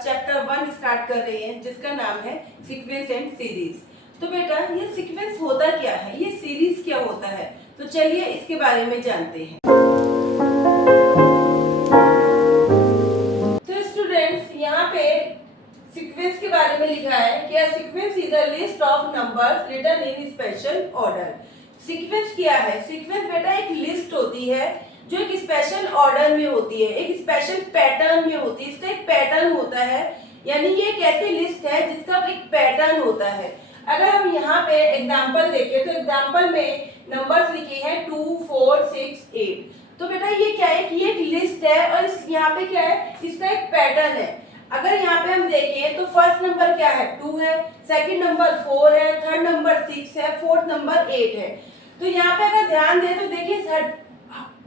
Chapter 1 start कर रहे हैं जिसका नाम है सीक्वेंस एंड सीरीज। तो बेटा ये सीक्वेंस होता क्या है, ये सीरीज क्या होता है, तो चलिए इसके बारे में जानते हैं। तो स्टूडेंट्स यहाँ पे सीक्वेंस के बारे में लिखा है कि a sequence is a list of numbers written in special order. Sequence क्या है? सीक्वेंस बेटा एक लिस्ट होती है जो एक स्पेशल ऑर्डर में होती है, एक स्पेशल पैटर्न में होती है। इसका एक पैटर्न होता है, यानी ये एक ऐसी लिस्ट है जिसका एक पैटर्न होता है। अगर हम यहाँ पे एग्जांपल देखें तो एग्जांपल में नंबर्स लिखे हैं 2, 4, 6, 8। तो बेटा ये क्या है कि ये एक लिस्ट है और इस यहाँ पे क्या है, इसका एक पैटर्न है। अगर यहाँ पे हम देखें तो फर्स्ट नंबर क्या है, 2 है, सेकंड नंबर 4 है, थर्ड नंबर 6 है, फोर्थ नंबर 8 है। तो यहाँ पे अगर ध्यान दें तो देखिए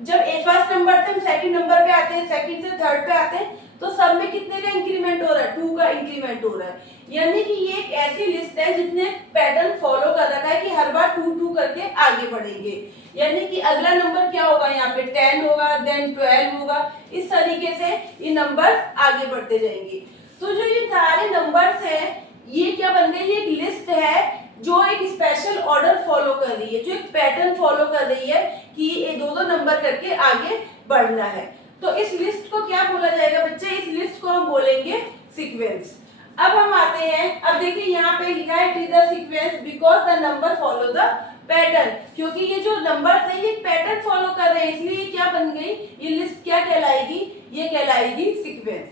जब फर्स्ट नंबर से हम सेकंड नंबर पे आते हैं, सेकंड से थर्ड पे आते हैं, तो सब में कितने का इंक्रीमेंट हो रहा है, 2 का इंक्रीमेंट हो रहा है। यानी कि ये एक ऐसी लिस्ट है जिसने पैटर्न फॉलो कर रखा है कि हर बार 2 2 करके आगे बढ़ेंगे। यानी कि अगला नंबर क्या होगा, यहाँ पे 10 होगा, देन 12 होगा, इस तरीके से ये नंबर आगे बढ़ते जाएंगे। तो जो ये सारे नंबर्स हैं ये क्या बन गए, ये एक लिस्ट है जो एक स्पेशल ऑर्डर फॉलो कर रही है, जो एक पैटर्न फॉलो कर रही है कि ये दो दो नंबर करके आगे बढ़ना है। तो इस लिस्ट को क्या बोला जाएगा बच्चे, इस लिस्ट को हम बोलेंगे सीक्वेंस। अब हम आते हैं, अब देखिए यहाँ पे लिखा है it is the sequence because the number follow the pattern. क्योंकि ये जो नंबर है ये पैटर्न फॉलो कर रहे हैं, इसलिए ये क्या बन गई, ये लिस्ट क्या कहलाएगी, ये कहलाएगी सीक्वेंस।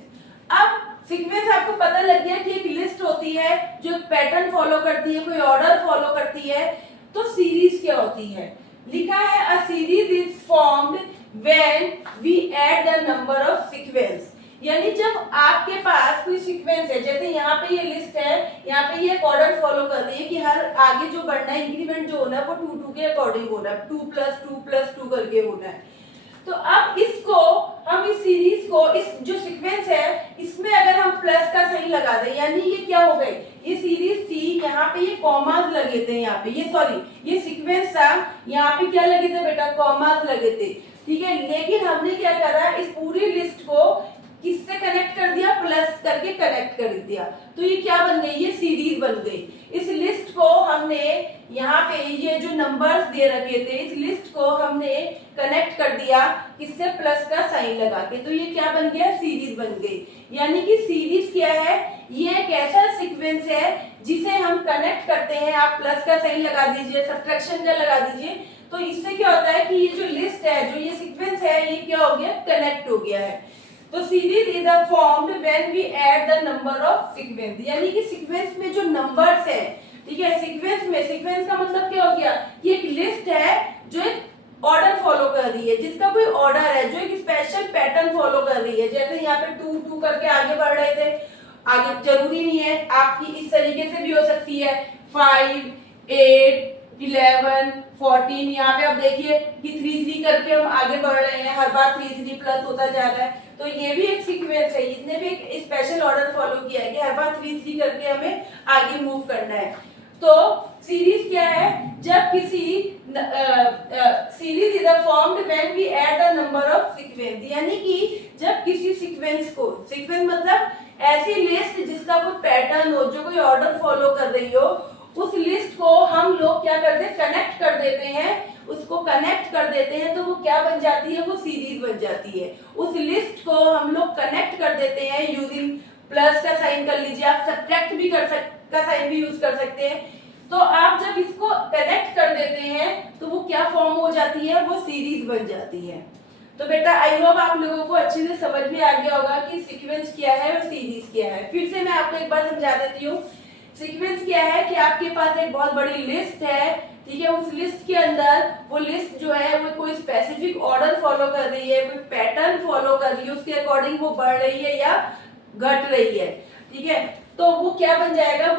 अब सीक्वेंस आपको पता लग गया कि एक लिस्ट होती है जो एक पैटर्न फॉलो करती है, कोई ऑर्डर फॉलो करती है। तो सीरीज क्या होती है, लिखा है a series is formed when we add the number of sequence. यानी जब आपके पास कोई सीक्वेंस है, जैसे यहाँ पे ये लिस्ट है, यहाँ पे ये एक ऑर्डर फॉलो कर रही है कि हर आगे जो बढ़ना है, इंक्रीमेंट जो होना है वो 2 2 के अकॉर्डिंग होना है, 2 + 2 + 2 करके होना है। तो अब इसको हम इस सीरीज को, इस जो सीक्वेंस है इसमें अगर हम प्लस का साइन लगा दें, यानी ये क्या हो गई, ये सीरीज थी, यहाँ पे ये कॉमास लगे थे, यहाँ पे ये सीक्वेंस था, यहाँ पे क्या लगे थे बेटा, कॉमास लगे थे, ठीक है। लेकिन हमने क्या करा, इस पूरी लिस्ट को किससे कनेक्ट कर दिया, प्लस करके कनेक्ट कर दिया। तो ये क्या बन गई, ये सीरीज बन गई। इस लिस्ट को हमने यहाँ पे ये जो नंबर्स दे रखे थे, इस लिस्ट को हमने कनेक्ट कर दिया किससे, प्लस का साइन लगा के। तो ये क्या बन गया, सीरीज बन गई। यानी कि सीरीज क्या है, ये एक ऐसा सीक्वेंस है जिसे हम कनेक्ट करते हैं। आप प्लस का साइन लगा दीजिए, सब्ट्रैक्शन का लगा दीजिए, तो इससे क्या होता है कि ये जो लिस्ट है, जो ये सीक्वेंस है, ये क्या हो गया, कनेक्ट हो गया है। तो series is formed when we add the number of sequence. यानी कि सीक्वेंस में जो नंबर्स है, ठीक है, सीक्वेंस में, सीक्वेंस का मतलब क्या हो गया, ये एक लिस्ट है जो एक ऑर्डर फॉलो कर रही है, जिसका कोई ऑर्डर है, जो एक स्पेशल पैटर्न फॉलो कर रही है। जैसे यहाँ पे 2 2 करके आगे बढ़ रहे थे, आगे जरूरी नहीं है, आपकी इस तरीके से भी हो सकती है, 5, 8, 11, 14। यहाँ पे आप देखिए कि 3 3 करके हम आगे बढ़ रहे हैं, हर बार 3 3 प्लस होता जा रहा है। तो ये भी एक सीक्वेंस है, इसने भी एक स्पेशल ऑर्डर फॉलो किया है कि हर बार 3 3 करके हमें आगे मूव करना है। तो सीरीज क्या है, जब किसी series is formed when we add the number of sequence. यानी कि जब किसी सीक्वेंस को, सीक्वेंस मतलब ऐसी लिस्ट जिसका कोई पैटर्न हो, जो कोई ऑर्डर फॉलो कर रही हो, उस लिस्ट को हम लोग क्या करते हैं, कनेक्ट कर देते हैं, उसको कनेक्ट कर देते हैं, तो वो क्या बन जाती है, वो सीरीज बन जाती है। उस लिस्ट को हम लोग कनेक्ट कर देते हैं यूजिंग प्लस का साइन कर लीजिए, आप सब्ट्रैक्ट भी का साइन भी यूज कर सकते हैं। तो आप जब इसको कनेक्ट कर देते हैं तो वो क्या फॉर्म हो जाती है, वो सीरीज बन जाती है। तो बेटा आई होप आप लोगों को अच्छे से समझ में आ गया होगा कि सीक्वेंस क्या है और सीरीज क्या है। फिर से मैं आपको एक बार समझा देती हूँ। सीक्वेंस क्या है कि आपके पास एक बहुत बड़ी लिस्ट है, ठीक है, उस लिस्ट के अंदर वो लिस्ट जो है वो कोई स्पेसिफिक ऑर्डर फॉलो कर रही है, कोई पैटर्न फॉलो कर रही है, उसके अकॉर्डिंग वो बढ़ रही है या घट रही है, ठीक है। तो वो क्या बन जाएगा,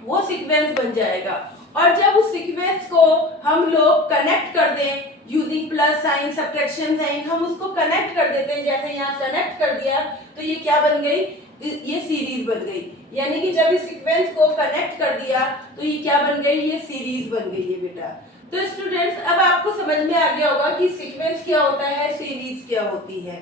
वो सीक्वेंस बन जाएगा। और जब उस सीक्वेंस को हम लोग कनेक्ट कर दें using plus sign, subtraction sign, हम उसको कनेक्ट कर देते हैं, जैसे यहाँ कनेक्ट कर दिया, तो ये क्या बन गई, ये सीरीज बन गई। यानी कि जब इस सीक्वेंस को कनेक्ट कर दिया तो ये क्या बन गई, ये सीरीज बन गई है बेटा। तो स्टूडेंट्स अब आपको समझ में आ गया होगा कि सीक्वेंस क्या होता है, सीरीज क्या होती है।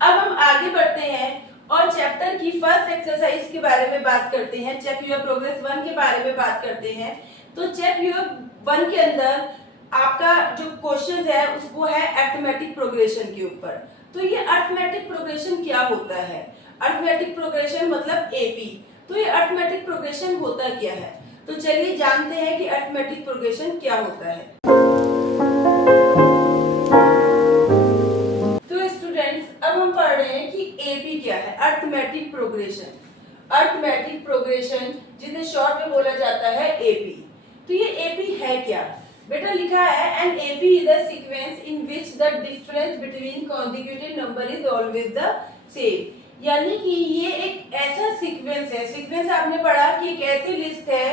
अब हम आगे बढ़ते हैं और चैप्टर की फर्स्ट एक्सरसाइज के बारे में बात करते हैं। चेक योर प्रोग्रेस 1 के बारे में बात करते हैं। तो चेक योर 1 के अंदर आपका जो क्वेश्चन है उसको है अरिथमेटिक प्रोग्रेशन के ऊपर। तो ये अरिथमेटिक प्रोग्रेशन क्या होता है? अरिथमेटिक प्रोग्रेशन मतलब एपी। तो ये अरिथमेटिक प्रोग्रेशन होता क्या है? तो चलिए जानते हैं कि अरिथमेटिक प्रोग्रेशन क्या होता है। तो स्टूडेंट्स, अब हम पढ़ रहे हैं कि एपी क्या है, अरिथमेटिक प्रोग्रेशन। अरिथमेटिक प्रोग्रेशन जिसे शॉर्ट में बोला जाता है एपी। तो ये एपी है क्या? बेटा लिखा है an AP is the sequence in which the difference between consecutive number is always the same. यानी कि ये एक ऐसा सीक्वेंस है। सीक्वेंस आपने पढ़ा कि एक ऐसी लिस्ट है,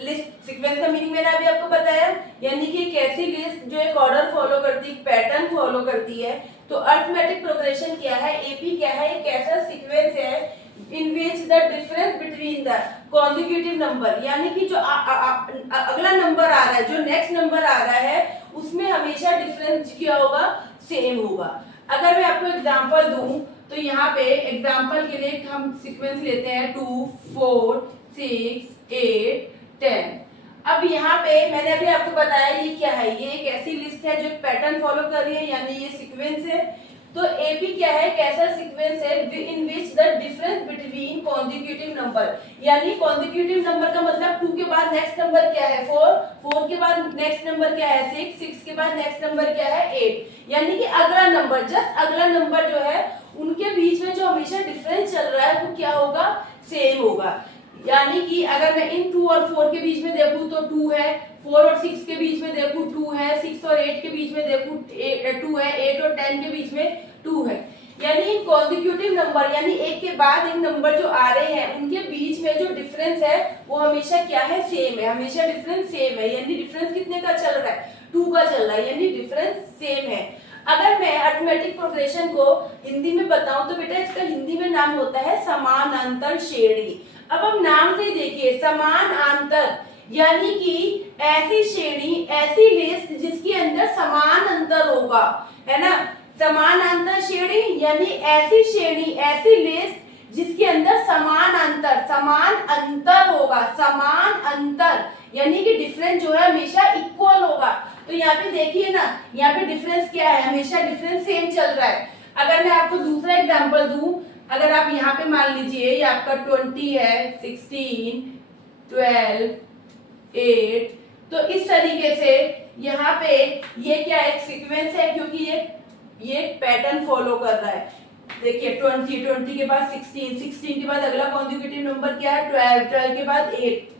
लिस्ट सीक्वेंस का मीनिंग मैंने अभी आपको बताया, यानी कि एक ऐसी लिस्ट जो एक ऑर्डर फॉलो करती है, पैटर्न फॉलो करती है। तो अरिथमेटिक प्रोग्रेशन क्या है, एपी क्या है? एक ऐसा सीक्वेंस है in which the difference between the consecutive number, यानी कि जो अगला नंबर आ रहा है, जो नेक्स्ट नंबर आ रहा है, उसमें हमेशा डिफरेंस क्या होगा? सेम होगा। अगर मैं आपको एग्जांपल दूं तो यहाँ पे एग्जांपल के लिए हम सीक्वेंस लेते हैं 2, 4, 6, 8, 10। अब यहाँ पे मैंने अभी आपको बताया ये क्या है, ये एक ऐसी लिस्ट है जो पैटर्न फॉलो कर रही है, यानी ये सीक्वेंस है। तो एपी क्या है? कैसा सीक्वेंस है in which the difference between consecutive number, यानी कॉन्जिक्यूटिव नंबर का मतलब 2 के बाद नेक्स्ट नंबर क्या है? 4, 4 के बाद नेक्स्ट नंबर क्या है? 6, 6 के बाद नेक्स्ट नंबर क्या है? 8। यानी कि अगला नंबर, जस्ट अगला नंबर जो है उनके बीच में जो हमेशा डिफरेंस चल रहा है वो क्या होगा? सेम होगा। यानी कि अगर मैं इन 2 और 4 के बीच में देखूं तो 2 है, 4 और 6 के बीच में देखूं 2 है, 6 और 8 के बीच में देखूं 2 है, 8 और 10 के बीच में 2 है। यानी इन कॉन्जिक्यूटिव नंबर, यानी एक के बाद एक नंबर जो आ रहे हैं उनके बीच में जो डिफरेंस है वो हमेशा क्या है? सेम है। हमेशा डिफरेंस सेम है, यानी डिफरेंस कितने का चल रहा है? 2 का चल रहा है, यानी डिफरेंस सेम है। अगर मैं अरिथमेटिक प्रोग्रेशन को हिंदी में बताऊं तो बेटा इसका हिंदी में नाम होता है समानांतर श्रेणी। अब हम नाम से देखिए, समानांतर यानी कि ऐसी श्रेणी, ऐसी लिस्ट जिसके अंदर समान अंतर होगा, है ना? समानांतर श्रेणी यानी ऐसी श्रेणी, ऐसी लिस्ट जिसके अंदर समान अंतर होगा। समान अंतर यानी कि डिफरेंस जो है हमेशा इक्वल होगा। तो यहाँ पे देखिए ना, यहाँ पे डिफरेंस क्या है? हमेशा डिफरेंस सेम चल रहा है। अगर मैं आपको दूसरा एग्जांपल दूं, अगर आप यहाँ पे मान लीजिए ये आपका 20 है, 16, 12, 8, तो इस तरीके से यहाँ पे ये क्या एक सीक्वेंस है, क्योंकि ये पैटर्न फॉलो कर रहा है। देखिए 20, 20 के बाद 16, 16 के बाद अगला कॉन्जिक्यूटिव नंबर क्या है? 12, 12 के बाद 8।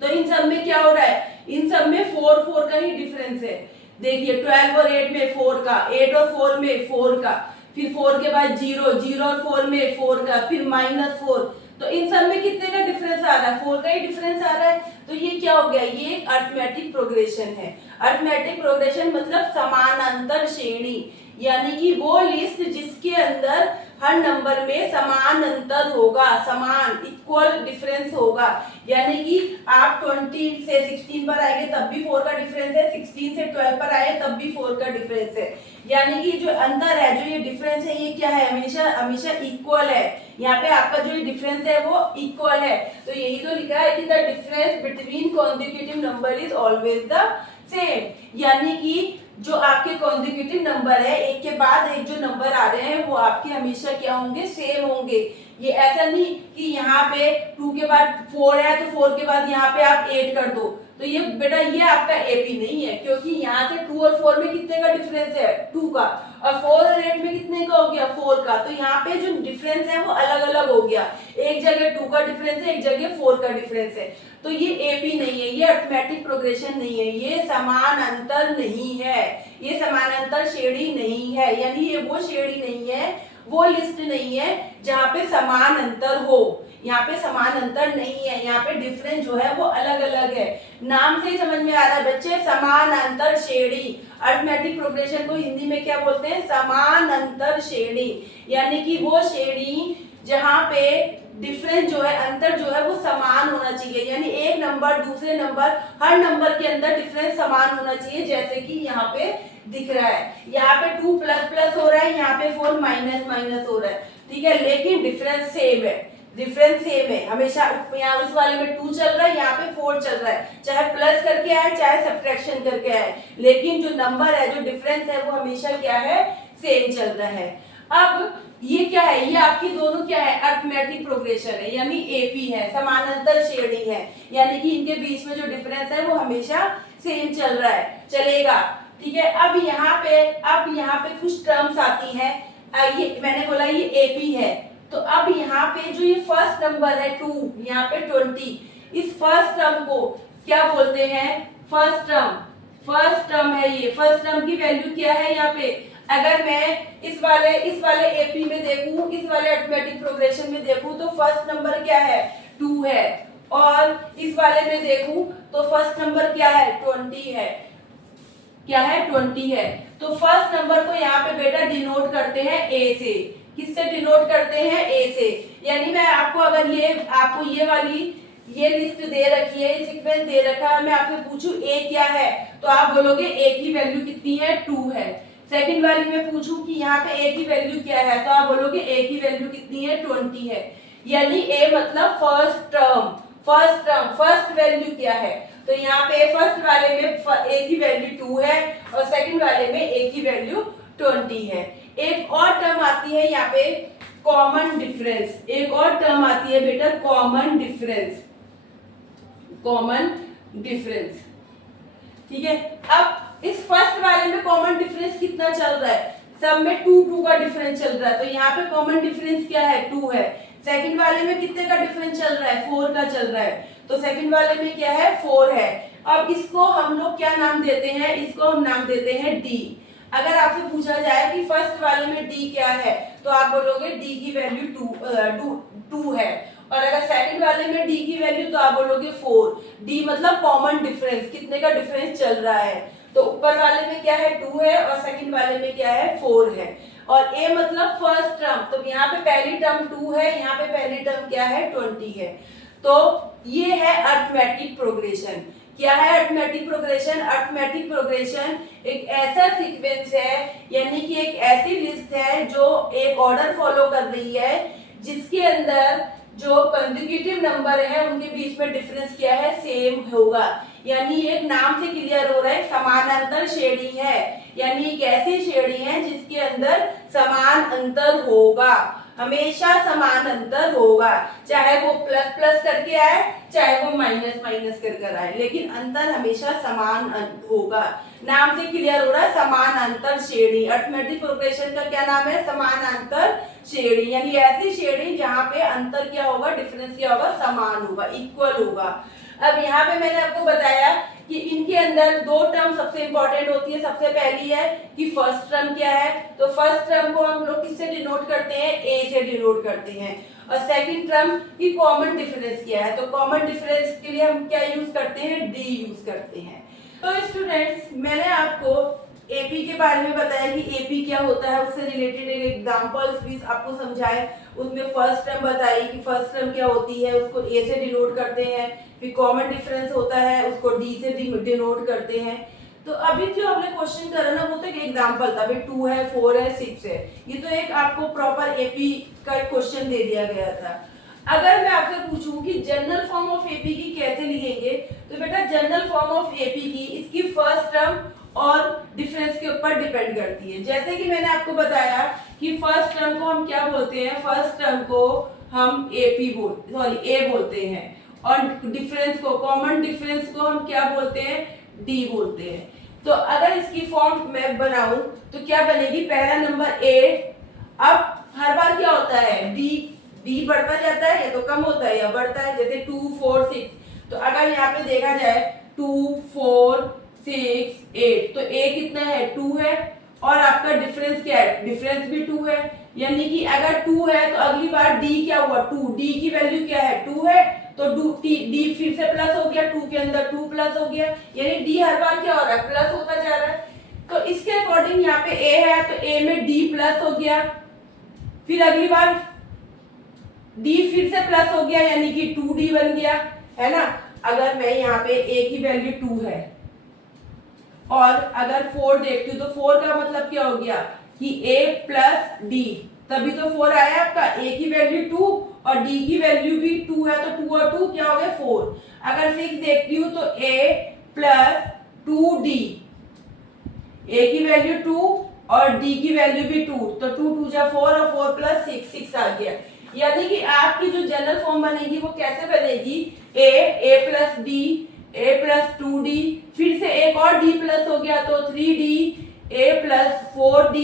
तो इन सब में क्या हो रहा है? इन सब में 4, 4 का ही डिफरेंस है। देखिए 12 और 8 में 4 का, 8 और 4 में 4 का, फिर 4 के बाद 0, 0 और 4 में 4 का, फिर -4। तो इन सब में कितने का डिफरेंस आ रहा है? 4 का ही डिफरेंस आ रहा है। तो ये क्या हो गया? ये एक अरिथमेटिक प्रोग्रेशन है। अरिथमेटिक प्रोग्रेशन मतलब समानांतर श्रेणी, यानी कि वो लिस्ट जिसके अंदर हर नंबर में समान अंतर होगा, समान इक्वल डिफरेंस होगा। यानी कि आप 20 से 16 पर आएंगे तब भी 4 का डिफरेंस है, 16 से 12 पर आए तब भी 4 का डिफरेंस है। यानी कि जो अंतर है, जो ये डिफरेंस है, ये क्या है? हमेशा इक्वल है। यहाँ पे आपका जो डिफरेंस है वो इक्वल है। तो यही तो लिखा है कि the difference between consecutive number is always the same. यानी कि जो आपके कॉन्जिक्यूटिव नंबर है, एक के बाद एक जो नंबर आ रहे हैं वो आपके हमेशा क्या होंगे? सेम होंगे। ये ऐसा नहीं कि यहाँ पे 2 के बाद 4 है तो 4 के बाद यहाँ पे आप 8 कर दो। तो ये बेटा ये आपका एपी नहीं है, क्योंकि यहाँ से 2 और 4 में कितने का डिफरेंस है? 2 का, और 4 और 8 में कितने का हो गया? 4 का। तो यहाँ पे जो डिफरेंस है वो अलग अलग हो गया। एक जगह 2 का डिफरेंस है, एक जगह 4 का डिफरेंस है। तो ये एपी नहीं है, ये अरिथमेटिक प्रोग्रेशन नहीं है, ये समान अंतर नहीं है, ये समानांतर श्रेणी नहीं है। यानी ये वो श्रेणी नहीं है, वो लिस्ट नहीं है जहाँ पे समान अंतर हो। यहाँ पे समान अंतर नहीं है, यहाँ पे डिफरेंस जो है वो अलग अलग है। नाम से ही समझ में आ रहा है बच्चे, समान अंतर श्रेणी। अरिथमेटिक प्रोग्रेशन को हिंदी में क्या बोलते हैं? समान अंतर श्रेणी। यानी कि वो श्रेणी जहाँ पे डिफरेंस जो है, अंतर जो है वो समान होना चाहिए। यानी एक नंबर दूसरे नंबर, हर नंबर के अंदर डिफरेंस समान होना चाहिए। जैसे कि यहाँ पे दिख रहा है, यहाँ पे 2 प्लस प्लस हो रहा है, यहाँ पे 4 माइनस माइनस हो रहा है। ठीक है, लेकिन डिफरेंस सेम है, डिफरेंस सेम है हमेशा। यहाँ उस वाले में 2 चल रहा है, यहाँ पे 4 चल रहा है, चाहे प्लस करके आए चाहे सब्ट्रैक्शन करके आए, लेकिन जो नंबर है, जो डिफरेंस है, वो हमेशा क्या है, सेम चल रहा है। अब ये क्या है, ये आपकी दोनों क्या है, अरिथमेटिक प्रोग्रेशन है, यानी एपी है, समानांतर श्रेणी है, यानी कि इनके बीच में जो डिफरेंस है वो हमेशा सेम चल रहा है, चलेगा। ठीक है, अब यहाँ पे कुछ टर्म्स आती है, ये मैंने बोला ये एपी है, तो अब यहाँ पे जो ये फर्स्ट नंबर है 2, यहाँ पे 20, इस फर्स्ट टर्म को क्या बोलते हैं, फर्स्ट टर्म है ये। फर्स्ट टर्म की वैल्यू क्या है यहाँ पे, अगर मैं इस वाले एपी में देखूं, इस वाले अरिथमेटिक प्रोग्रेशन में देखूं, तो फर्स्ट नंबर क्या है, 2 है, और इस वाले में देखूं तो फर्स्ट नंबर क्या है, 20 है, क्या है, 20 है। तो फर्स्ट नंबर को यहाँ पे बेटा डिनोट करते हैं ए से, किससे डिनोट करते हैं, ए से। यानी मैं आपको अगर आपको ये लिस्ट दे रखी है, ये सीक्वेंस दे रखा है, मैं आपसे पूछूं ए क्या है, तो आप बोलोगे ए की वैल्यू कितनी है, 2 है। सेकंड वाली में पूछूं कि यहाँ पे ए की वैल्यू क्या है, तो आप बोलोगे ए की वैल्यू कितनी है, 20 है। यानी ए मतलब फर्स्ट वैल्यू क्या है, तो यहाँ पे फर्स्ट वाले में ए की वैल्यू 2 है और सेकंड वाले में ए की वैल्यू 20 है। एक और टर्म आती है यहाँ पे कॉमन डिफरेंस, एक और टर्म आती है बेटा कॉमन डिफरेंस, ठीक है। अब इस फर्स्ट वाले में कॉमन डिफरेंस कितना चल रहा है, सब में 2 का डिफरेंस चल रहा है, तो यहाँ पे कॉमन डिफरेंस क्या है, 2 है। सेकंड वाले में कितने का डिफरेंस चल रहा है, 4 का चल रहा है, तो सेकंड वाले में क्या है, 4 है। अब इसको हम लोग क्या नाम देते हैं, इसको हम नाम देते हैं डी। अगर आपसे पूछा जाए कि फर्स्ट वाले में डी क्या है, तो आप बोलोगे डी की वैल्यू 2 है, और अगर सेकंड वाले में डी की वैल्यू तो आप बोलोगे 4। डी मतलब कॉमन डिफरेंस, कितने का डिफरेंस चल रहा है, तो ऊपर वाले में क्या है, 2 है, और सेकंड वाले में क्या है, 4 है। और ए मतलब फर्स्ट टर्म, तो यहाँ पे पहली टर्म 2 है, यहाँ पे पहली टर्म क्या है, 20 है। तो ये है अरिथमेटिक प्रोग्रेशन। क्या है अरिथमेटिक प्रोग्रेशन, अरिथमेटिक प्रोग्रेशन एक ऐसा सीक्वेंस है, यानी कि एक ऐसी लिस्ट है जो एक ऑर्डर फॉलो कर रही है, जिसके अंदर जो कंसेक्यूटिव नंबर है उनके बीच में डिफरेंस क्या है, सेम होगा। यानी एक नाम से क्लियर हो रहा है, समानांतर श्रेणी है, यानी एक ऐसी श्रेणी है जिसके अंदर समान अंतर होगा, हमेशा समान अंतर होगा, चाहे वो प्लस प्लस करके आए चाहे वो माइनस माइनस कर आए, लेकिन अंतर हमेशा समान होगा। नाम से क्लियर हो रहा है, समान अंतर श्रेणी। अरिथमेटिक प्रोग्रेशन का क्या नाम है, समान अंतर श्रेणी, यानी ऐसी श्रेणी जहां पे अंतर क्या होगा, डिफरेंस क्या होगा, समान होगा, इक्वल होगा। अब यहाँ पे मैंने आपको बताया कि इनके अंदर 2 टर्म सबसे इंपॉर्टेंट होती है। सबसे पहली है कि फर्स्ट टर्म क्या है, तो फर्स्ट टर्म को हम लोग किससे डिनोट करते हैं, ए से डिनोट करते हैं। और सेकंड टर्म की कॉमन डिफरेंस क्या है, तो कॉमन डिफरेंस के लिए हम क्या यूज करते हैं, डी यूज करते हैं। तो स्टूडेंट्स, मैंने आपको एपी के बारे में बताया कि एपी क्या होता है, उससे रिलेटेड एक एग्जांपल्स भी आपको समझाए, उसमें फर्स्ट टर्म बताई कि फर्स्ट टर्म क्या होती है, उसको ए से डिनोट करते हैं, फिर कॉमन डिफरेंस होता है उसको डी से डिनोट करते हैं। तो अभी जो हमने क्वेश्चन करा ना, वो तो एक एग्जांपल था, अभी 2 है, 4 है, 6 है, ये तो एक आपको प्रॉपर एपी का क्वेश्चन दे दिया गया था। अगर मैं आपसे पूछूं कि जनरल फॉर्म ऑफ एपी की कैसे लिखेंगे, तो बेटा जनरल फॉर्म ऑफ एपी की इसकी फर्स्ट टर्म और डिफरेंस के ऊपर डिपेंड करती है। जैसे कि मैंने आपको बताया कि फर्स्ट टर्म को हम क्या बोलते हैं, फर्स्ट टर्म को हम ए बोलते हैं, और डिफरेंस को, कॉमन डिफरेंस को हम क्या बोलते हैं, डी बोलते हैं। तो अगर इसकी फॉर्म मैं बनाऊं तो क्या बनेगी, पहला नंबर ए, अब हर बार क्या होता है, डी बढ़ता जाता है या तो कम होता है या बढ़ता है, जैसे 2 4 6। तो अगर यहाँ पे देखा जाए 2 4 6 8, तो ए कितना है, 2 है, और आपका डिफरेंस क्या है, डिफरेंस भी 2 है, यानी कि अगर 2 है तो अगली बार डी क्या हुआ, 2, डी की वैल्यू क्या है, 2 है, तो डी फिर से प्लस हो गया, 2 के अंदर 2 प्लस हो गया, यानी डी हर बार क्या हो रहा है, प्लस होता जा रहा है। तो इसके अकॉर्डिंग यहाँ पे ए है, तो ए में डी प्लस हो गया, फिर अगली बार डी फिर से प्लस हो गया, यानी कि 2d बन गया, है ना। अगर मैं यहाँ पे a की वैल्यू 2 है और अगर 4 देखती हूँ, तो 4 का मतलब क्या हो गया कि a प्लस डी, तभी तो 4 आया आपका। ए की वैल्यू 2 और डी की वैल्यू भी 2 है, तो 2 और 2 क्या हो गया 4। अगर 6 देखती हूँ तो ए प्लस 2d, ए की वैल्यू 2 और डी की वैल्यू भी 2, तो 2 2 जा 4 और 4 प्लस 6 6 आ गया। यानी कि आपकी जो जनरल फॉर्म बनेगी वो कैसे बनेगी, ए प्लस डी, ए प्लस 2d, फिर से एक और d प्लस हो गया तो 3d, a प्लस 4d।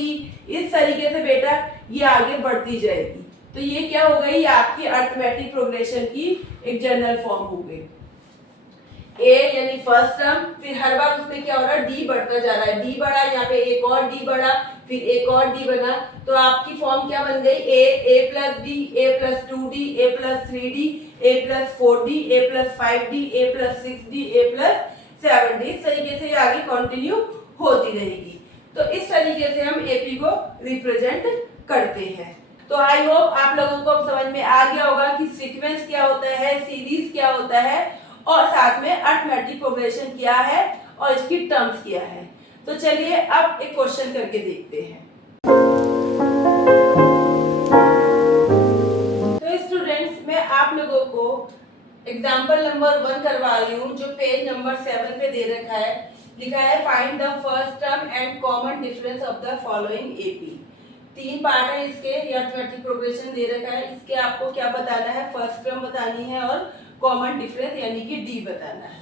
इस तरीके से बेटा ये आगे बढ़ती जाएगी। तो ये क्या हो गई, आपकी अरिथमेटिक प्रोग्रेशन की एक जनरल फॉर्म हो गई। a यानी फर्स्ट टर्म, फिर हर बार उसमें क्या हो रहा है, d बढ़ता जा रहा है, d बढ़ा, यहाँ पे एक और d बढ़ा, फिर एक और d बना, तो आपकी फॉर्म क्या बन गई, a plus d, a plus 2d, a plus 3d, a plus 4d, a plus 5d, a plus 6d, a plus 7d। इस तरीके से ये आगे कंटिन्यू होती रहेगी। तो इस तरीके से हम एपी को रिप्रेजेंट करते हैं। तो आई होप आप लोगों को अब समझ में आ गया होगा कि सीक्वेंस क्या होता है, सीरीज क्या होता है, और साथ में अरिथमेटिक प्रोग्रेशन क्या है और इसकी टर्म्स क्या है। तो चलिए अब एक क्वेश्चन करके देखते हैं। तो स्टूडेंट्स, मैं आप लोगों को एग्जांपल नंबर 1 करवा रही हूँ, जो पेज नंबर 7 पे दे रखा है। लिखा है find the first term and common difference of the following AP. 3 part है इसके, अरिथमेटिक प्रोग्रेशन दे रखा है। इसके आपको क्या बताना है, फर्स्ट टर्म बतानी है और कॉमन डिफरेंस यानी कि डी बताना है।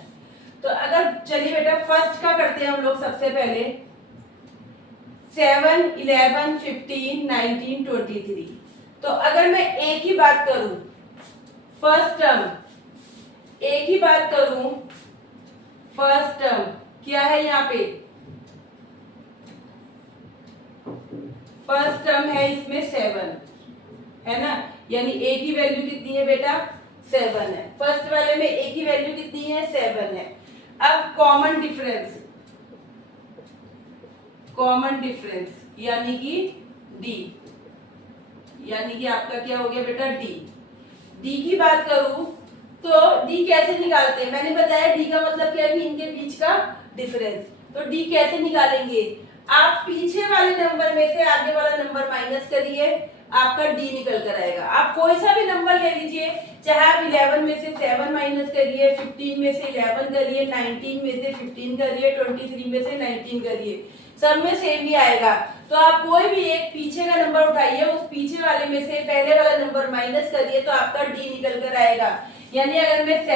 तो अगर चलिए बेटा फर्स्ट का करते हैं हम लोग। सबसे पहले 7 11 15 19 23। तो अगर मैं ए की बात करूं, फर्स्ट टर्म ए की बात करूं, फर्स्ट टर्म क्या है, यहाँ पे फर्स्ट टर्म है, इसमें 7 है ना, यानी ए की वैल्यू कितनी है बेटा, 7 है। फर्स्ट वाले में ए की वैल्यू कितनी है, 7 है। अब कॉमन डिफरेंस, कॉमन डिफरेंस यानी कि डी, यानी कि आपका क्या हो गया बेटा डी। डी की बात करूं तो डी कैसे निकालते हैं, मैंने बताया डी का मतलब क्या है कि इनके बीच का डिफरेंस। तो डी कैसे निकालेंगे, आप पीछे वाले नंबर में से आगे वाला नंबर माइनस करिए, आपका डी निकल कर आएगा। आप कोई सा भी नंबर ले लीजिए, चाहे आप 11 में से 7 माइनस करिए, 15 में से 11 करिए, 19 में से 15 करिए, 23 में से 19 करिए, सब में सेम ही आएगा। तो आप कोई भी एक पीछे का नंबर उठाइए, उस पीछे वाले में से पहले वाला नंबर माइनस करिए, तो आपका डी निकल कर आएगा। यानी अगर मैं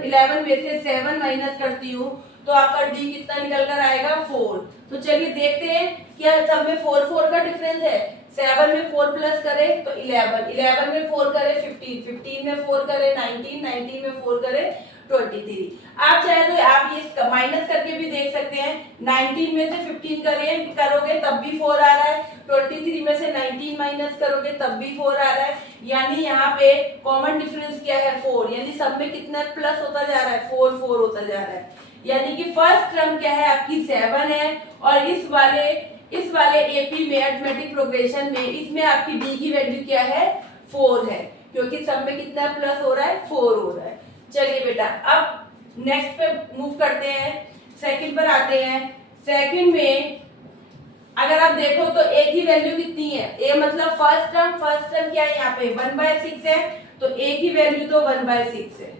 11 में से 7 माइनस करती हूँ तो आपका डी कितना निकल कर आएगा, 4। तो चलिए देखते हैं क्या सब में 4 4 का डिफरेंस है। 7 में 4 प्लस करें तो 11, 11 में 4 करें 15, 15 में 4 करें 19, 19 में 4 करें 23। आप चाहे तो आप ये माइनस करके भी देख सकते हैं। 19 में से 15 करोगे तब भी 4 आ रहा है, 23 में से 19 माइनस करोगे तब भी 4 आ रहा है। यानी यहाँ पे कॉमन डिफरेंस क्या है, 4। यानी सब में कितना प्लस होता जा रहा है, 4 4 होता जा रहा है। यानी कि फर्स्ट टर्म क्या है आपकी 7 है, और इस वाले एपी में अरिथमेटिक प्रोग्रेशन में इसमें आपकी डी की वैल्यू क्या है, 4 है, क्योंकि सब में कितना प्लस हो रहा है, 4 हो रहा है। चलिए बेटा अब नेक्स्ट पे मूव करते हैं, सेकंड पर आते हैं। सेकंड में अगर आप देखो तो ए की वैल्यू कितनी है, ए मतलब फर्स्ट टर्म क्या है यहाँ पे 1/6 है, तो ए की वैल्यू तो 1/6 है।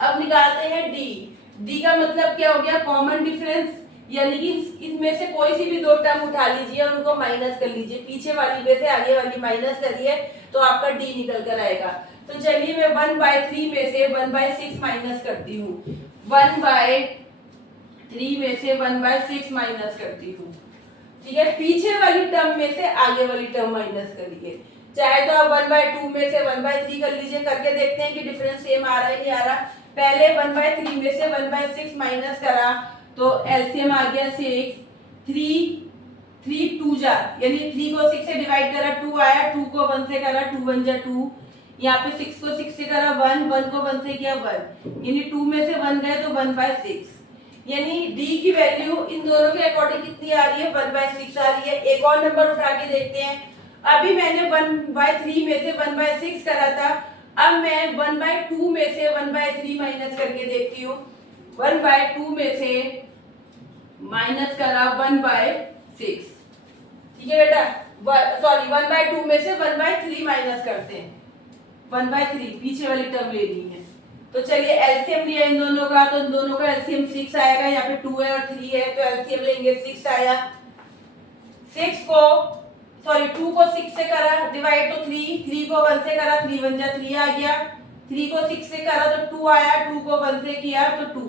अब निकालते हैं डी। डी का मतलब क्या हो गया, कॉमन डिफरेंस, यानी कि इसमें से कोई सी भी 2 टर्म उठा लीजिए, उनको माइनस कर लीजिए, पीछे वाली में से आगे वाली माइनस करिए तो आपका डी निकल कर आएगा। तो चलिए मैं 1/3 में से 1/6 माइनस करती हूँ, 1/3 में से 1/6 माइनस करती हूँ, ठीक है। पीछे वाली टर्म में से आगे वाली टर्म माइनस करिए, चाहे तो आप 1/2 में से 1/3 कर लीजिए, करके देखते हैं कि डिफरेंस सेम आ रहा है नहीं आ रहा। पहले 1/3 में से 1/6 माइनस करा तो एलसीएम आ गया 6, 3 2 जा, यानी 3 को 6 से डिवाइड करा 2 आया, 2 को 1 से करा 2 1 जा 2, यहाँ पे 6 को 6 से करा 1, 1 को 1 से किया 1, यानी 2 में से 1 गए तो 1/6। यानी डी की वैल्यू इन दोनों के अकॉर्डिंग कितनी आ रही है, 1/6 आ रही है। एक और नंबर उठा के देखते हैं। अभी मैंने 1/3 में से 1/6 करा था, अब मैं 1/2 में से 1/3 माइनस करके देखती हूँ। 1/2 में से माइनस करा 1/6, ठीक है बेटा। सॉरी 1/2 में से 1/3 माइनस करते हैं। 1/3 पीछे वाली टर्म लेनी है। तो चलिए एलसीएम लिया इन दोनों का, तो इन दोनों का एलसीएम 6 आएगा। यहाँ पे 2 है और 3 है, तो एलसीएम लेंगे 6 आया। 6 को सॉरी 2 को 6 से करा डिवाइड तो 3 को 1 से करा, 3 1 जा 3 आ गया। 3 को 6 से करा तो 2 आया, 2 को 1 से किया तो 2,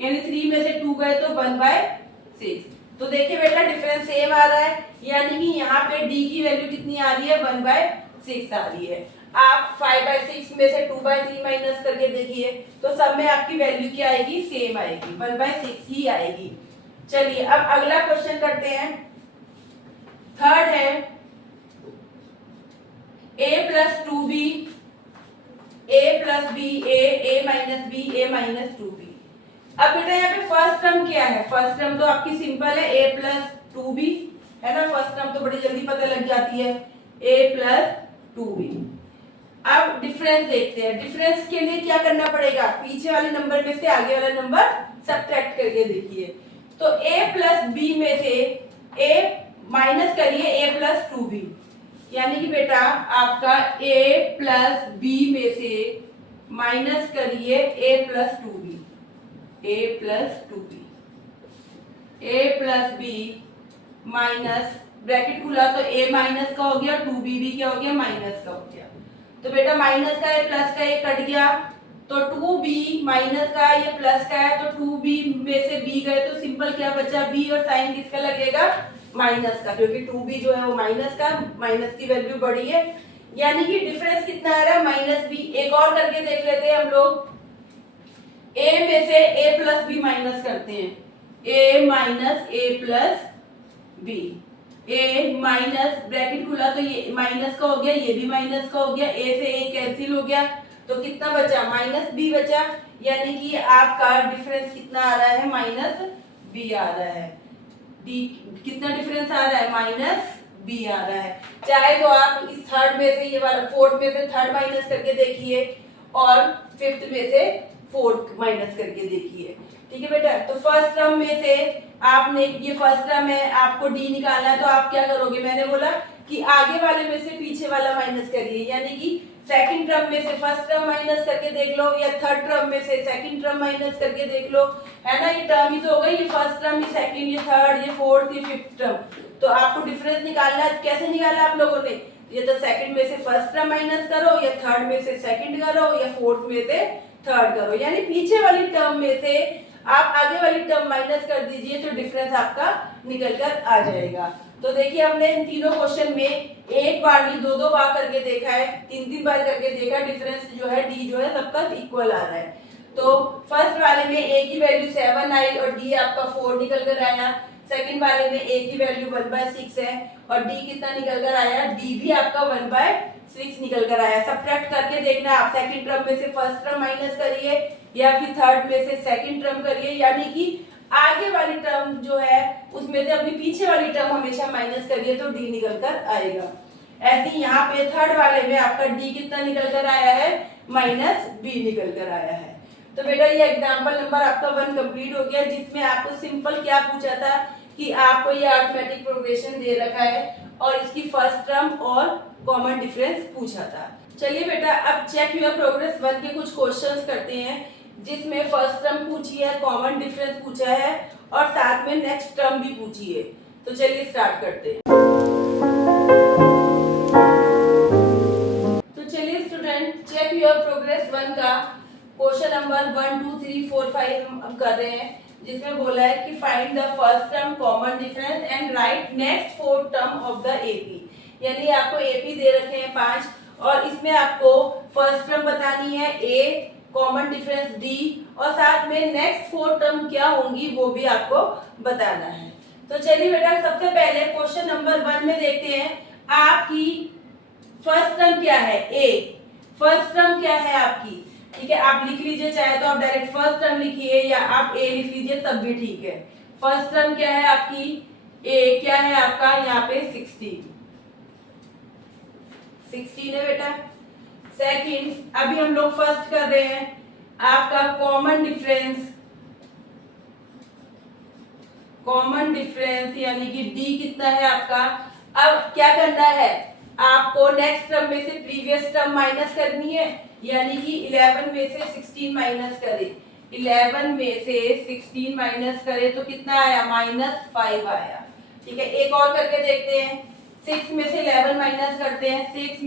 यानी 3 में से 2 गए तो 1/6। तो देखिए बेटा डिफरेंस सेम आ रहा है, यानी कि यहाँ पे d की वैल्यू कितनी आ रही है 1/6 आ रही है। आप 5/6 में से 2/3 माइनस करके देखिए, तो सब में आपकी वैल्यू क्या आएगी, सेम आएगी, 1/6 ही आएगी। चलिए अब अगला क्वेश्चन करते हैं। थर्ड है a + 2b, a + b, a - b, a - 2b। अब बेटा यहाँ पे फर्स्ट टर्म क्या है, फर्स्ट टर्म तो आपकी सिंपल है a + 2b है ना, फर्स्ट टर्म तो बड़ी जल्दी पता लग जाती है, a + 2b। अब डिफरेंस देखते हैं। डिफरेंस के लिए क्या करना पड़ेगा, पीछे वाले नंबर में से आगे वाला नंबर सब्ट्रैक्ट करके देखिए। तो a + b में से a माइनस करिए a + 2b, यानी कि बेटा आपका a + b में से माइनस करिए a + 2b, a + 2b, a + b minus bracket खुला तो a माइनस का हो गया, 2b भी क्या हो गया, माइनस का हो गया। तो बेटा माइनस का है प्लस का ये कट गया, तो 2b माइनस का ये प्लस का है, तो 2b में से b गए तो सिंपल क्या बचा, b और साइन किसका लगेगा, माइनस का, क्योंकि 2b जो है वो माइनस का, माइनस की वैल्यू बड़ी है, यानी कि डिफरेंस कितना आ रहा है -b। एक और करके देख लेते हैं हम लोग। a में से a + b माइनस करते हैं, a - a + b, a minus bracket खुला तो ये माइनस का हो गया, ये भी माइनस का हो गया, a से a कैंसिल हो गया, तो कितना बचा, -b बचा, यानी कि आपका डिफरेंस कितना आ रहा है, -b आ रहा है। d कितना डिफरेंस आ रहा है, -b आ रहा है। चाहे तो आप इस थर्ड में से ये वाला, फोर्थ में से थर्ड माइनस करके देखिए और फिफ्थ में से फोर्थ माइनस करके देखिए, ठीक है बेटा। तो फर्स्ट टर्म में से आपने, ये फर्स्ट टर्म है, आपको d निकालना है, तो आप क्या करोगे, मैंने बोला कि आगे वाले में से पीछे वाला माइनस करिए, यानी कि सेकंड टर्म में से फर्स्ट टर्म माइनस करके देख लो, या थर्ड टर्म में से सेकंड टर्म माइनस करके देख लो, है ना। ये टर्म ही तो हो गई, ये फर्स्ट टर्म, ये सेकंड, ये थर्ड, ये फोर्थ, ये फिफ्थ टर्म। तो आपको डिफरेंस निकालना है, कैसे निकाला आप लोगों ने, ये तो सेकंड में से फर्स्ट टर्म माइनस करो, या थर्ड में से सेकंड करो, या फोर्थ में से थर्ड करो, यानी पीछे वाली टर्म में से आप आगे वाली टर्म माइनस कर दीजिए, तो डिफरेंस आपका निकल कर आ जाएगा। तो देखिए हमने इन तीनों क्वेश्चन में एक बार नहीं, दो बार करके देखा है, तीन बार करके देखा, डिफरेंस जो है डी जो है सबका इक्वल आ रहा है। तो फर्स्ट वाले में a की वैल्यू 7 आई और d आपका 4 निकल कर आया। सेकंड वाले में a की वैल्यू 1/6 है और d कितना निकल कर आया, d भी आपका 1/6 निकल कर आया। सब्ट्रैक्ट करके देखना, आप सेकंड टर्म में से फर्स्ट टर्म माइनस करिए या फिर थर्ड में से सेकंड टर्म करिए, यानी कि आगे वाली टर्म जो है उसमें से अपनी पीछे वाली टर्म हमेशा माइनस करिए, तो d निकल कर आएगा। ऐसे ही यहाँ पे थर्ड वाले में आपका d कितना निकल कर आया है, -b निकल कर आया है। तो बेटा ये एग्जाम्पल नंबर आपका 1 कंप्लीट हो गया, जिसमें आपको सिंपल क्या पूछा था कि आपको ये अरिथमेटिक प्रोग्रेशन दे रखा है और इसकी फर्स्ट टर्म और कॉमन डिफरेंस पूछा था। चलिए बेटा अब चेक योर प्रोग्रेस 1 के कुछ क्वेश्चंस करते हैं, जिसमें फर्स्ट टर्म पूछी है, कॉमन डिफरेंस पूछा है और साथ में नेक्स्ट टर्म भी पूछी है। तो चलिए स्टार्ट करते हैं। तो चलिए स्टूडेंट चेक योर प्रोग्रेस 1 का क्वेश्चन नंबर 1 2 3 4 5 हम कर रहे हैं, जिसमें बोला है कि find the first term, common difference and right next 4 term of the AP. यानी आपको एपी दे रखे हैं 5 और इसमें आपको फर्स्ट टर्म बतानी है a, कॉमन डिफरेंस d और साथ में नेक्स्ट 4 टर्म क्या होंगी वो भी आपको बताना है। तो चलिए बेटा सबसे पहले क्वेश्चन नंबर 1 में देखते हैं आपकी फर्स्ट टर्म क्या है, a। फर्स्ट टर्म क्या है आपकी, ठीक है, आप लिख लीजिए, चाहे तो आप डायरेक्ट फर्स्ट टर्म लिखिए या आप a लिख लीजिए तब भी ठीक है। फर्स्ट टर्म क्या है आपकी, a क्या है आपका यहाँ पे 16 है बेटा। सेकंड अभी हम लोग फर्स्ट कर रहे हैं, आपका कॉमन डिफरेंस यानी कि d कितना है आपका अब क्या करना है, आपको नेक्स्ट टर्म में से प्रीवियस टर्म माइनस करनी है, यानी कि 11 में से 16 माइनस करें। 11 में से 16 माइनस करें तो कितना आया, -5 आया। ठीक है, एक और करके देखते हैं। 6 में से 11 माइनस करते हैं। 6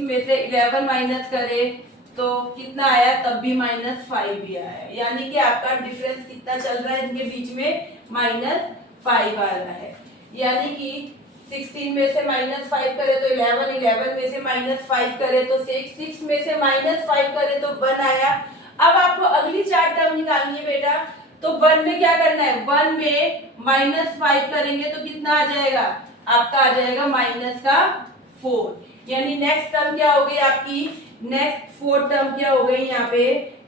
में से 11 माइनस करें तो कितना आया, तब भी -5 ही आया। यानी कि आपका डिफरेंस कितना चल रहा है इनके बीच में, -5 आ रहा है। यानी कि 16 में से -5 करे तो 11, 11 में से -5 करे तो 6, 6 में से -5 करे तो 1 आया। अब आपको अगली 4 टर्म निकालनी है बेटा, तो 1 में क्या करना है, 1 में -5 करेंगे तो कितना आ जाएगा, आपका आ जाएगा -4। यानी नेक्स्ट टर्म क्या हो गई आपकी, नेक्स्ट 4 टर्म क्या हो गई, यहाँ पे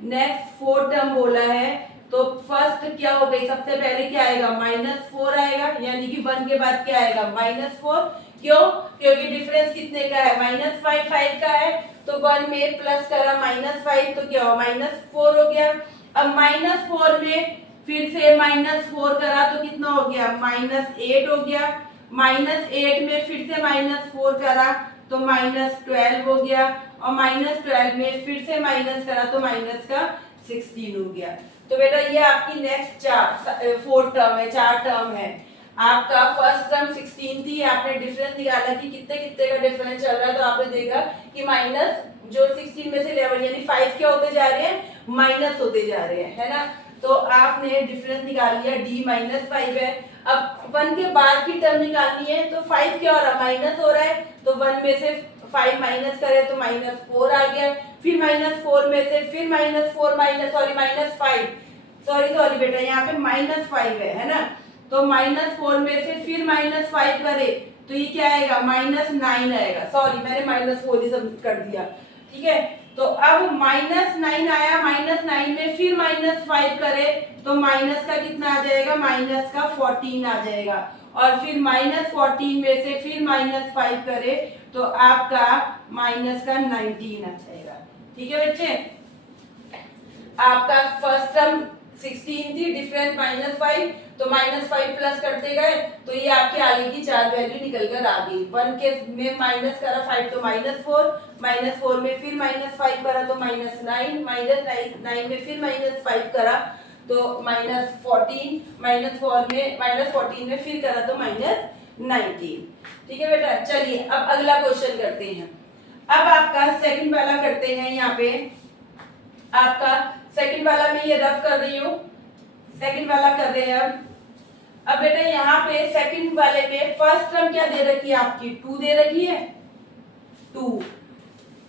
नेक्स्ट 4 टर्म बोला है तो फर्स्ट क्या हो गई, सबसे पहले क्या आएगा, -4 आएगा। यानी कि 1 के बाद क्या आएगा, -4। क्यों, क्योंकि डिफरेंस कितने का है, -5 5 का है, तो 1 में प्लस करा -5 तो क्या हो, -4 हो गया। अब -4 में फिर से -4 करा तो कितना हो गया, -8 हो गया। -8 में फिर से -4 करा तो -12 हो गया, और -12 में फिर से माइनस करा तो -16 हो गया। तो बेटा ये आपकी नेक्स्ट 4 टर्म है, 4 टर्म है। आपका फर्स्ट टर्म 16 थी, आपने डिफरेंस निकाला कि कितने कितने का डिफरेंस चल रहा है, तो आपने देखा कि माइनस जो 16 में से 11 यानी 5 क्या होते जा रहे हैं, माइनस होते जा रहे हैं, है ना। तो आपने डिफरेंस निकाल लिया, d -5 है। अब 1 के बाद की टर्म निकालनी है, तो 5 क्या हो रहा है, माइनस हो रहा है, तो 1 में से 5 माइनस करे तो -4 आ गया। फिर -4 में से फिर -5 बेटा यहाँ पे -5 है ना। तो -4 में से फिर -5 करे तो ये क्या आएगा, -9 आएगा। सॉरी मैंने -4 ही सब कर दिया, ठीक है। तो अब -9 आया, -9 में फिर -5 करे तो माइनस का कितना आ जाएगा, -14 आ जाएगा। और फिर -14 में से फिर -5 करे तो आपका -19 आ जाएगा। ठीक है बच्चे, आपका फर्स्ट टर्म 16 थी, डिफरेंस -5, तो -5 प्लस करते गए तो ये आपके आगे की 4 वैल्यू निकल कर आ गई। 1 के में माइनस करा 5 तो -4 में फिर -5 करा तो -9 में फिर -5 करा तो -14 -14 में फिर करा तो -19। ठीक है बेटा, चलिए अब अगला क्वेश्चन करते हैं। अब आपका सेकंड वाला करते हैं। यहाँ पे आपका सेकंड वाला मैं ये रफ कर रही हूँ, सेकंड वाला कर रहे हैं। अब बेटा यहाँ पे सेकंड वाले में फर्स्ट टर्म क्या दे रखी है आपकी, 2 दे रखी है। 2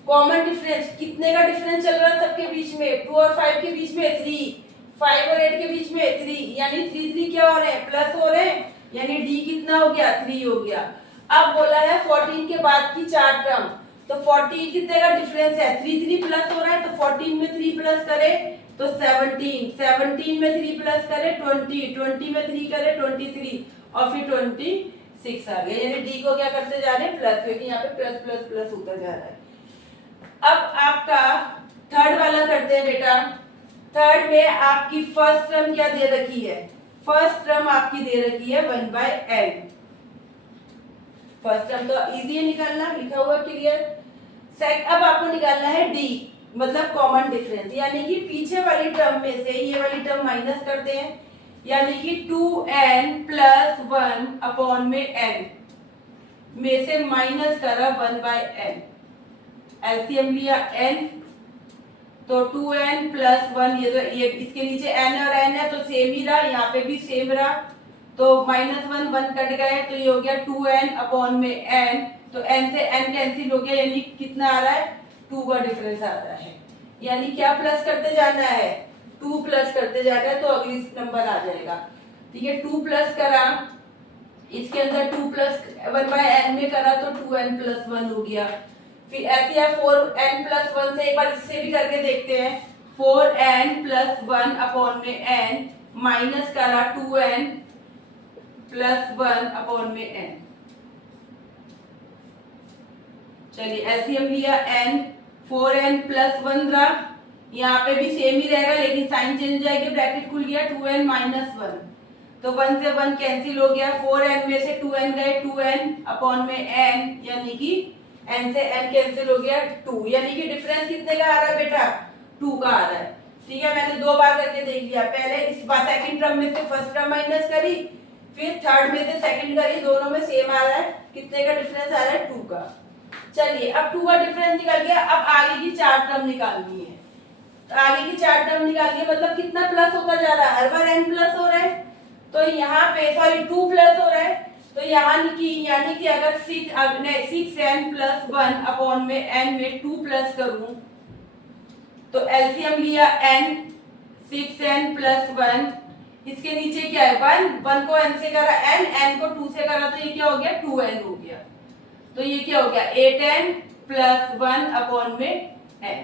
कॉमन डिफरेंस, कितने का डिफरेंस चल रहा है सबके बीच में, 2 और 5 के बीच में 3, 5 और 8 के बीच में 3, यानी 3 क्या हो रहे हैं, प्लस हो रहे हैं, यानी डी कितना हो गया, 3 हो गया। अब बोला है 14 के बाद की 4 टर्म, तो 14 कितने का डिफरेंस है, 3 प्लस हो रहा है, तो 14 में 3 प्लस करे तो 17 में 3 प्लस करे 20 में 3 करे 23, और फिर 26 आ गया। यानी डी को क्या करते जा रहे हैं, प्लस, क्योंकि यहाँ पे प्लस प्लस प्लस होता जा रहा है। अब आपका थर्ड वाला करते हैं बेटा। थर्ड में आपकी फर्स्ट टर्म क्या दे रखी है, फर्स्ट टर्म आपकी दे रखी है 1/n। फर्स्ट टर्म तो इजी है निकालना, लिखा हुआ क्लियर। अब आपको निकालना है डी, मतलब कॉमन डिफरेंस, यानी कि पीछे वाली टर्म में से ये वाली टर्म माइनस करते हैं, यानी कि 2n + 1 में n में से माइनस करा 1/n। एलसीएम लिया n, तो 2n + 1, ये तो ये इसके नीचे n और n है तो सेम ही रहा, यहाँ पे भी सेम रहा, तो -1 कट गए तो ये हो गया 2n में n, तो n से n कैंसिल हो गया, यानी कितना आ रहा है, 2 का डिफरेंस आ रहा है। यानी क्या प्लस करते जाना है, 2 प्लस करते जाना है, तो अगली नंबर आ जाएगा। ठीक है, 2 प्लस करा, इसके अंदर 2 + 1/n में करा तो 2n + 1 हो गया। फिर ऐसे या 4n + 1 से एक बार इससे भी करके देखते हैं। 4n + 1 में n माइनस करा 2n + 1 में n। चलिए एलसीएम लिया n, 4n + 1 रहा, यहाँ पे भी सेम ही रहेगा लेकिन साइन चेंज हो जाएगी, ब्रैकेट खुल गया 2n - 1, तो 1 से 1 कैंसिल हो गया, 4n में से 2n गए, 2n अपॉन में n, यानी कि n से n कैंसिल हो गया 2, यानी कि डिफरेंस कितने का आ रहा है बेटा, 2 का आ रहा है। ठीक है, मैंने 2 बार करके देख लिया, पहले इस बार सेकंड टर्म में से फर्स्ट टर्म माइनस करी, फिर थर्ड में से सेकंड करी, दोनों में सेम आ रहा है, कितने का डिफरेंस आ रहा है, 2 का। चलिए अब 2 का डिफरेंस निकल गया, अब आगे की 4 टर्म निकालनी है। तो आगे की 4 टर्म निकालिए, मतलब कितना प्लस होता जा रहा है, हर बार n प्लस हो रहा है, तो यहाँ पे सॉरी 2 प्लस हो रहा है, तो यहाँ की यानी कि अगर 6n प्लस 1 अपॉन में n में 2 प्लस करूं, तो एलसीएम लिया n, 6n प्लस 1, इसके नीचे क्या है 1 को n से करा n को 2 से करा, तो ये क्या हो गया 2n हो गया, तो ये क्या हो गया 8n प्लस 1 अपॉन में n,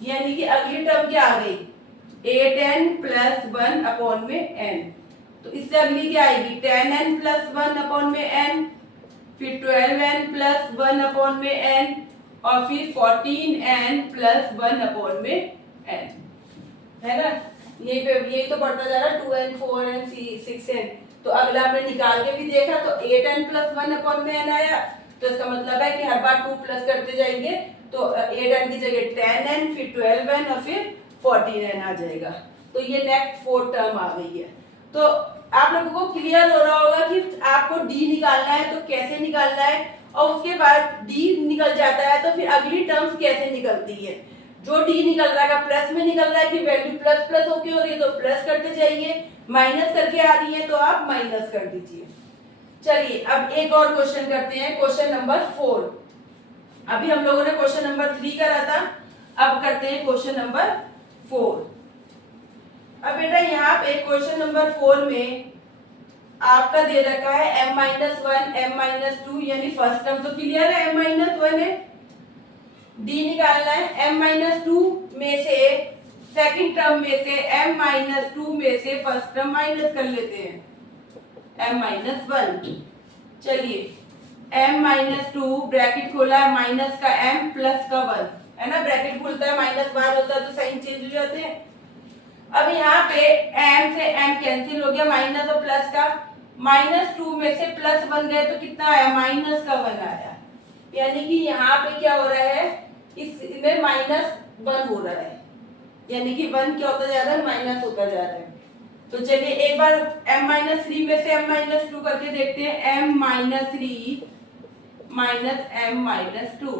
यानी कि अगली टर्म क्या आ गई 8n प्लस 1 अपॉन में n, तो इससे अगली क्या आएगी 10n प्लस 1 अपॉन में n, फिर 12n प्लस 1 अपॉन में n, और फिर 14n प्लस 1 अपॉन में n, है ना, यही तो बढ़ता जा रहा है 2n 4n 6n। तो अगला हमने निकाल के भी देखा, तो 8n प्लस 1 अपॉन में n आया, तो इसका मतलब है कि हर बार 2 प्लस करते जाएंगे, तो 8n की जगह 10n, फिर 12n और फिर 14n आ जाएगा, तो ये नेक्स्ट 4 टर्म आ गई है। तो आप लोगों को क्लियर हो रहा होगा कि आपको d निकालना है तो कैसे निकालना है, और उसके बाद d निकल जाता है तो फिर अगली टर्म्स कैसे निकलती है। जो d निकल रहा है प्लस में निकल रहा है कि वैल्यू प्लस प्लस होके हो रही है तो प्लस करते जाइए, माइनस करके आ रही है तो आप माइनस कर दीजिए। चलिए अब एक और क्वेश्चन करते हैं, क्वेश्चन नंबर 4। अभी हम लोगों ने क्वेश्चन नंबर 3 करा था, अब करते हैं क्वेश्चन नंबर 4। अब बेटा यहाँ पे क्वेश्चन नंबर 4 में आपका दे रखा है m-1 m-2, यानी फर्स्ट टर्म तो क्लियर है m-1 है, d निकालना है m-2 में से सेकंड टर्म में से m-2 में से फर्स्ट टर्म माइनस कर लेते हैं m-1। चलिए m-2 ब्रैकेट खोला है, माइनस का m प्लस का 1 है ना, ब्रैकेट खुलता है माइनस बाहर होता है तो साइन चेंज हो जाते हैं। अब यहाँ पे m से m कैंसिल हो गया, माइनस और प्लस का, -2 में से +1 गए तो कितना आया -1 आया, यानी कि यहाँ पे क्या हो रहा है इसमें -1 हो रहा है, यानी कि 1 क्या होता जा रहा है माइनस होता जा रहा है। तो चलिए एक बार m-3 में से m-2 करके देखते हैं, m-3 minus m-2,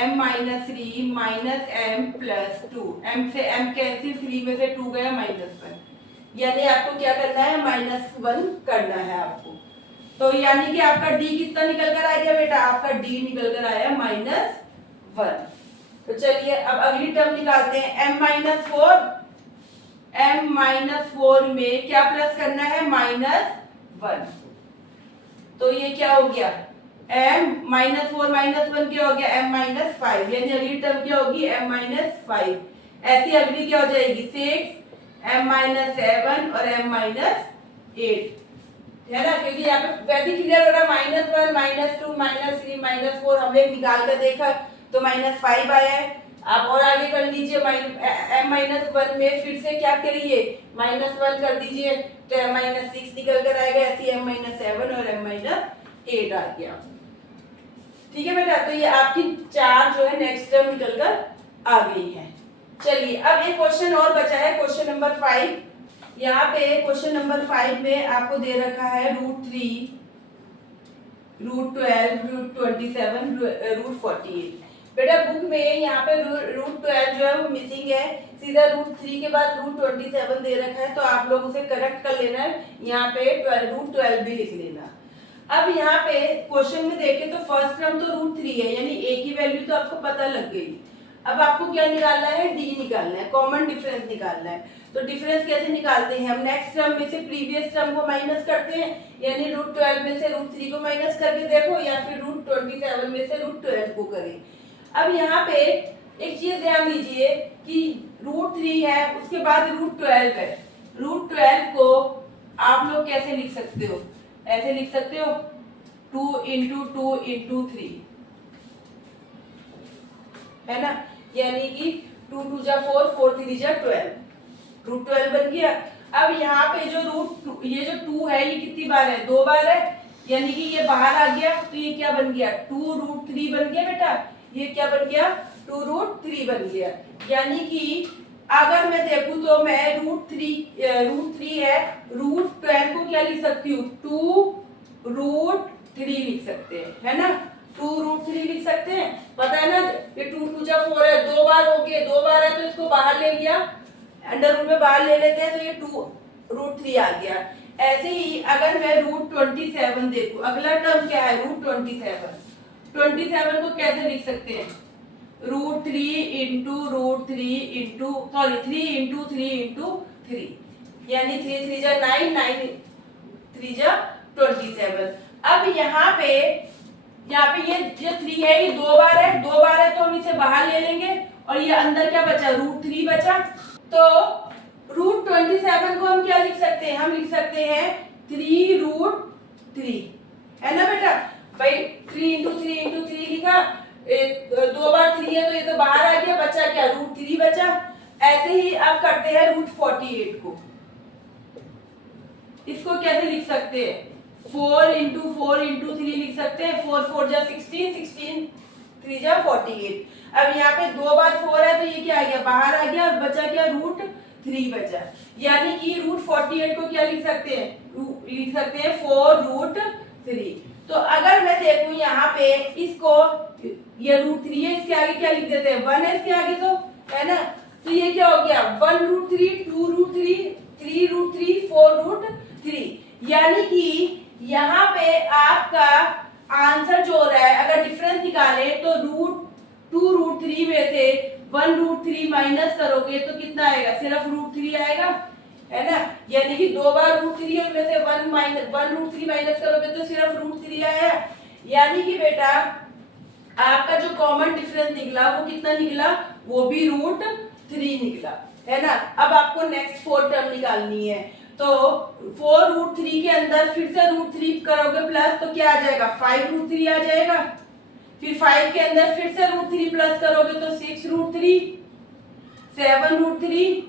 m-3 minus m plus 2, m से m कैंसिल, 3 में से 2 गया -1, यानी आपको क्या करना है -1 करना है आपको। तो यानी कि आपका d कितना निकल कर आ गया बेटा, आपका d निकल कर आया -1। तो चलिए अब अगली टर्म निकालते हैं m-4, m-4 में क्या प्लस करना है -1, तो ये क्या हो गया m-4 -1 क्या हो गया m-5, यानी अगली टर्म क्या होगी m-5। ऐसी अगली क्या हो जाएगी 6, m-7 और m-8, है ना, क्योंकि यहाँ पे वैसे क्लियर हो रहा है -1 -2 -3 -4 हमने निकाल कर देखा तो -5 आया है। आप और आगे कर लीजिए, m-1 में फिर से क्या करिए -1 कर दीजिए तो m-6 निकल कर आएगा, ऐसे m-7 और m-8 आ गया। ठीक है बेटा, तो ये आपकी 4 जो है नेक्स्ट टर्म निकल कर आ गई है। चलिए अब एक क्वेश्चन और बचा है, क्वेश्चन नंबर 5। यहाँ पे क्वेश्चन नंबर 5 में आपको दे रखा है √3, √12, √27, √48। बेटा बुक में यहाँ पे √12 जो है वो मिसिंग है, सीधा √3 के बाद √27 दे रखा है, तो आप लोग उसे करेक्ट कर लेना है, यहाँ पे √12 भी लिख लेना। अब यहाँ पे क्वेश्चन में देखें तो फर्स्ट टर्म तो √3 है, यानी a की वैल्यू तो आपको पता लग गई। अब आपको क्या निकालना है d निकालना है, कॉमन डिफरेंस निकालना है। तो डिफरेंस कैसे निकालते हैं हम, नेक्स्ट टर्म में से प्रीवियस टर्म को माइनस करते हैं, यानी √12 में से √3 को माइनस करके देखो, या फिर √27 में से √12 को करें। अब यहाँ पे एक चीज ध्यान दीजिए कि √3 है, उसके बाद √12 है, √12 को आप लोग कैसे लिख सकते हो, ऐसे लिख सकते हो 2 × 2 × 3, है ना, यानी कि 2 × 2 = 4, 4 × 3 = 12, √12 बन गया। अब यहाँ पे जो ये जो 2 है ये कितनी बार है, 2 बार है, यानी कि ये बाहर आ गया तो ये क्या बन गया 2√3 बन गया बेटा, ये क्या बन गया 2√3 बन गया। यानी कि अगर मैं देखूं तो मैं √3 है, √10 को क्या लिख सकती हूँ 2√3 लिख सकते हैं, है ना, 2√3 लिख सकते हैं, पता है ना, ये 2 2 जा 4 है, 2 बार हो गए, 2 बार है तो इसको बाहर ले लिया, अंडर रूट में बाहर ले लेते हैं तो ये 2√3 आ गया। ऐसे ही अगर मैं √27 देखूं, अगला टर्म क्या है √27 को कैसे लिख सकते हैं, √3 इंटू 3 यानी 3 3 जा 9, 9 3 जा 27। अब यहाँ पे ये जो 3 है ये 2 बार है, 2 बार है तो हम इसे बाहर ले लेंगे और ये अंदर क्या बचा √3 बचा। तो √27 को हम क्या लिख सकते हैं, हम लिख सकते हैं 3√3, है ना बेटा, भाई 3 इंटू 3 लिखा, 2 बार 3 है तो ये तो बाहर आ गया, बचा क्या √3 बचा। ऐसे ही अब करते हैं √48 को, इसको कैसे लिख सकते हैं 4 इंटू 3 लिख सकते हैं, 4 4 जा 16, 16 3 जा 48। अब यहाँ पे 2 बार 4 है तो ये क्या आ गया बाहर आ गया और बचा क्या √3 बचा। यानी कि √48 को क्या लिख सकते हैं 4√3। तो अगर मैं देखूं यहाँ पे इसको, ये √3 है, इसके आगे क्या लिख देते हैं 1 है इसके आगे, तो है ना, तो ये क्या हो गया 1√3 2√3 3√3 4√3। यानी कि यहाँ पे आपका आंसर जो हो रहा है, अगर डिफरेंस निकाले तो 2√3 में से 1√3 माइनस करोगे तो कितना आएगा, सिर्फ √3 आएगा, है ना। यानी कि 2 बार √3 है उनमें से 1√3 माइनस करोगे तो सिर्फ √3 आया। यानी कि बेटा आपका जो कॉमन डिफरेंस निकला वो कितना निकला, वो भी √3 निकला, है ना। अब आपको नेक्स्ट 4 टर्म निकालनी है, तो 4√3 के अंदर फिर से √3 करोगे प्लस तो क्या आ जाएगा 5√3 आ जाएगा, फिर 5 के अंदर फिर से √3 प्लस करोगे तो 6√3 7√3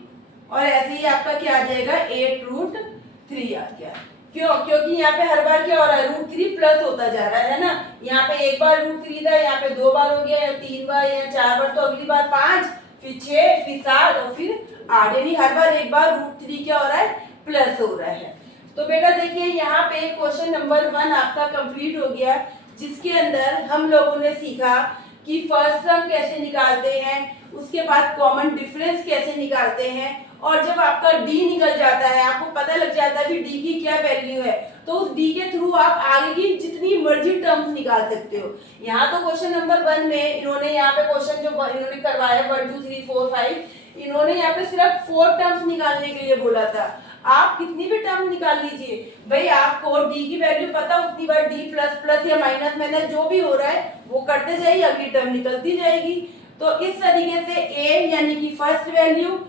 और ऐसे ही आपका क्या आ जाएगा 8√3 आ गया। क्यों, क्योंकि यहाँ पे हर बार क्या हो रहा है √3 प्लस होता जा रहा है ना। यहाँ पे एक बार √3 था, यहाँ पे 2 बार हो गया, या 3 बार या 4 बार, तो अगली बार 5 फिर 6 फिर 7 और फिर 8, यानी हर बार एक बार √3 क्या हो रहा है प्लस हो रहा है। तो बेटा देखिए यहाँ पे क्वेश्चन नंबर 1 आपका कंप्लीट हो गया, जिसके अंदर हम लोगों ने सीखा कि फर्स्ट टर्म कैसे निकालते हैं, उसके बाद कॉमन डिफरेंस कैसे निकालते हैं, और जब आपका डी निकल जाता है, आपको पता लग जाता है कि डी की क्या वैल्यू है, तो उस डी के थ्रू आप आगे की जितनी मर्जी टर्म्स निकाल सकते हो। यहाँ तो क्वेश्चन नंबर 1 में इन्होंने यहाँ पे क्वेश्चन जो इन्होंने करवाया 1 2 3 4 5, इन्होंने यहाँ पे सिर्फ 4 टर्म्स निकालने के लिए बोला था। आप कितनी भी टर्म निकाल लीजिए, भाई आपको डी की वैल्यू पता, उतनी बार डी प्लस प्लस या माइनस माइनस जो भी हो रहा है वो करते जाइए, अगली टर्म निकलती जाएगी। तो इस तरीके से ए यानी कि फर्स्ट वैल्यू,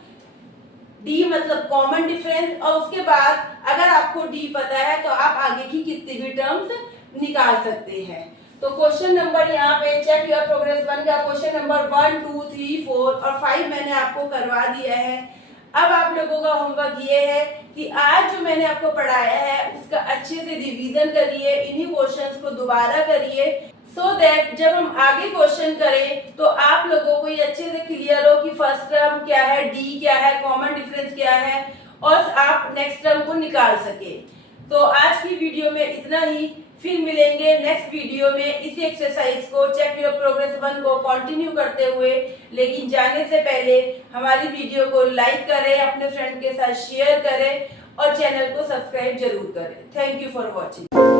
डी मतलब कॉमन डिफरेंस, और उसके बाद अगर आपको डी पता है तो आप आगे की कितनी भी टर्म्स निकाल सकते हैं। तो क्वेश्चन नंबर यहाँ पे चेक योर प्रोग्रेस 1 का क्वेश्चन नंबर 1 2 3 4 और 5 मैंने आपको करवा दिया है। अब आप लोगों का होमवर्क ये है कि आज जो मैंने आपको पढ़ाया है उसका अच्छे से रिवीजन करिए, इन्हीं क्वेश्चंस को दोबारा करिए, सो दैट जब हम आगे क्वेश्चन करें तो आप लोगों को ये अच्छे से क्लियर हो कि फर्स्ट टर्म क्या है, डी क्या है, कॉमन डिफरेंस क्या है, और आप नेक्स्ट टर्म को निकाल सके। तो आज की वीडियो में इतना ही, फिर मिलेंगे नेक्स्ट वीडियो में इसी एक्सरसाइज को चेक योर प्रोग्रेस 1 को कंटिन्यू करते हुए। लेकिन जाने से पहले हमारी वीडियो को लाइक करें, अपने फ्रेंड के साथ शेयर करें और चैनल को सब्सक्राइब जरूर करें। Thank you for watching.